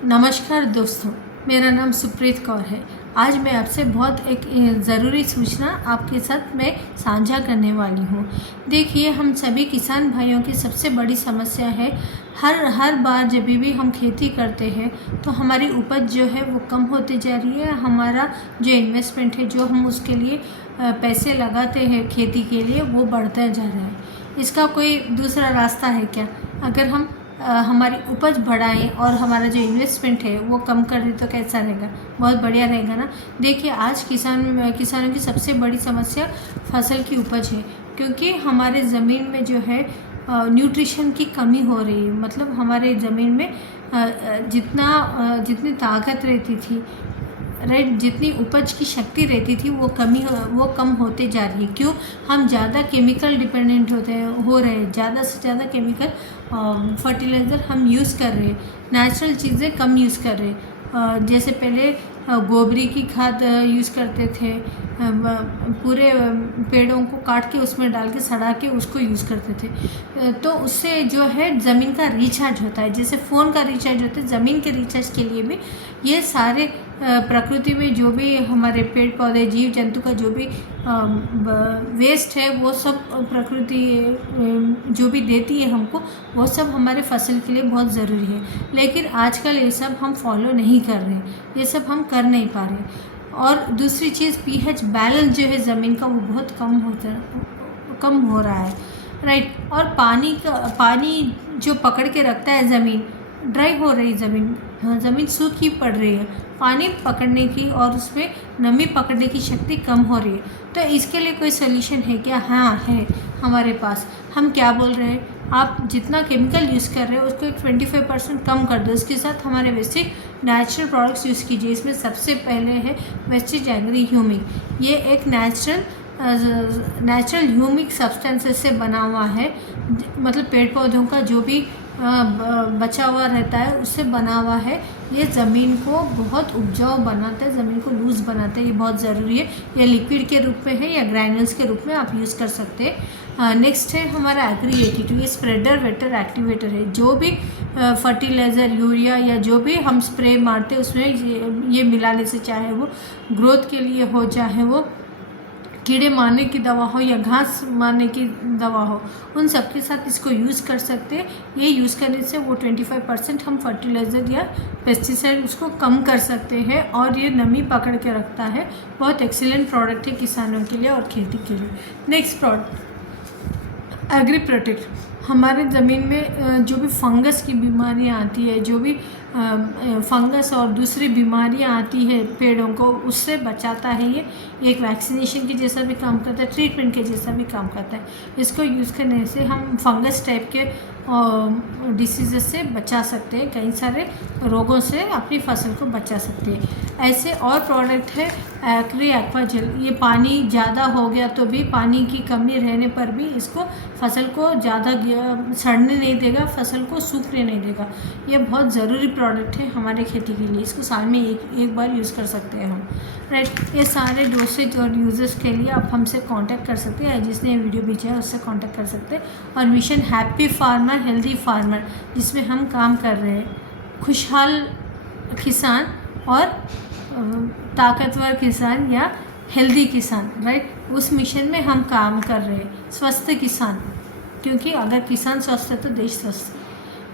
नमस्कार दोस्तों, मेरा नाम सुप्रीत कौर है। आज मैं आपसे बहुत एक ज़रूरी सूचना आपके साथ मैं साझा करने वाली हूँ। देखिए, हम सभी किसान भाइयों की सबसे बड़ी समस्या है, हर बार जब भी हम खेती करते हैं तो हमारी उपज जो है वो कम होती जा रही है। हमारा जो इन्वेस्टमेंट है, जो हम उसके लिए पैसे लगाते हैं खेती के लिए, वो बढ़ता जा रहा है। इसका कोई दूसरा रास्ता है क्या? अगर हम हमारी उपज बढ़ाएं और हमारा जो इन्वेस्टमेंट है वो कम कर दें तो कैसा रहेगा? बहुत बढ़िया रहेगा ना। देखिए, आज किसानों की सबसे बड़ी समस्या फसल की उपज है, क्योंकि हमारे ज़मीन में जो है न्यूट्रिशन की कमी हो रही है। मतलब हमारे ज़मीन में जितनी ताकत रहती थी, राइट, जितनी उपज की शक्ति रहती थी वो कम होते जा रही है। क्यों? हम ज़्यादा केमिकल डिपेंडेंट हो रहे हैं, ज़्यादा से ज़्यादा केमिकल फर्टिलाइज़र हम यूज़ कर रहे हैं, नेचुरल चीज़ें कम यूज़ कर रहे हैं। जैसे पहले गोबरी की खाद यूज़ करते थे, पूरे पेड़ों को काट के उसमें डाल के सड़ा के उसको यूज़ करते थे। तो उससे जो है ज़मीन का रिचार्ज होता है, जैसे फ़ोन का रिचार्ज होता है, ज़मीन के रिचार्ज के लिए भी ये सारे प्रकृति में जो भी हमारे पेड़ पौधे जीव जंतु का जो भी वेस्ट है वो सब प्रकृति जो भी देती है हमको, वो सब हमारे फसल के लिए बहुत ज़रूरी है। लेकिन आजकल ये सब हम फॉलो नहीं कर रहे, ये सब हम कर नहीं पा रहे। और दूसरी चीज़, पीएच बैलेंस जो है ज़मीन का वो बहुत कम हो रहा है, राइट। और पानी जो पकड़ के रखता है ज़मीन, ड्राई हो रही ज़मीन सूखी पड़ रही है, पानी पकड़ने की और उसमें नमी पकड़ने की शक्ति कम हो रही है। तो इसके लिए कोई सोल्यूशन है क्या? हाँ, है हमारे पास। हम क्या बोल रहे हैं, आप जितना केमिकल यूज़ कर रहे हो उसको 25% कम कर दो। उसके साथ हमारे बेसिक नेचुरल प्रोडक्ट्स यूज़ कीजिए। इसमें सबसे पहले है वेस्टेज एग्री ह्यूमिक। ये एक नेचुरल ह्यूमिक सब्सटेंसेस से बना हुआ है, मतलब पेड़ पौधों का जो भी बचा हुआ रहता है उससे बना हुआ है। ये ज़मीन को बहुत उपजाऊ बनाता है, ज़मीन को लूज़ बनाता है। ये बहुत ज़रूरी है। ये लिक्विड के रूप में है या ग्रैन्यूल्स के रूप में आप यूज़ कर सकते हैं। नेक्स्ट है हमारा एग्री 82। ये स्प्रेडर वेटर एक्टिवेटर है। जो भी फर्टिलाइज़र, यूरिया या जो भी हम स्प्रे मारते हैं उसमें ये मिलाने से, चाहे वो ग्रोथ के लिए हो, चाहे वो कीड़े मारने की दवा हो या घास मारने की दवा हो, उन सब के साथ इसको यूज़ कर सकते हैं। ये यूज़ करने से वो 25% हम फर्टिलाइज़र या पेस्टिसाइड उसको कम कर सकते हैं, और ये नमी पकड़ के रखता है। बहुत एक्सीलेंट प्रोडक्ट है किसानों के लिए और खेती के लिए। Next product agri protect. हमारे ज़मीन में जो भी फंगस की बीमारियां आती है, जो भी फंगस और दूसरी बीमारियां आती है पेड़ों को, उससे बचाता है। ये एक वैक्सीनेशन के जैसा भी काम करता है, ट्रीटमेंट के जैसा भी काम करता है। इसको यूज़ करने से हम फंगस टाइप के डिसीज़ से बचा सकते हैं, कई सारे रोगों से अपनी फसल को बचा सकते हैं। ऐसे और प्रोडक्ट है एक्री एक्वा जेल। ये पानी ज़्यादा हो गया तो भी, पानी की कमी रहने पर भी इसको फसल को ज़्यादा सड़ने नहीं देगा, फसल को सूखने नहीं देगा। ये बहुत ज़रूरी प्रोडक्ट है हमारे खेती के लिए। इसको साल में एक बार यूज़ कर सकते हैं हम, राइट। ये सारे डोसेज और यूजेस के लिए आप हमसे कांटेक्ट कर सकते हैं, जिसने ये वीडियो भेजा है उससे कांटेक्ट कर सकते हैं। और mission happy farmer healthy farmer, जिसमें हम काम कर रहे हैं खुशहाल किसान और ताकतवर किसान या हेल्दी किसान, राइट। उस मिशन में हम काम कर रहे हैं, स्वस्थ किसान, क्योंकि अगर किसान स्वस्थ है तो देश स्वस्थ है।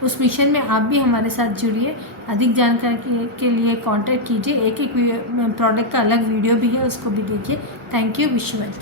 उस मिशन में आप भी हमारे साथ जुड़िए। अधिक जानकारी के लिए कांटेक्ट कीजिए। एक प्रोडक्ट का अलग वीडियो भी है, उसको भी देखिए। Thank you. Wish you well.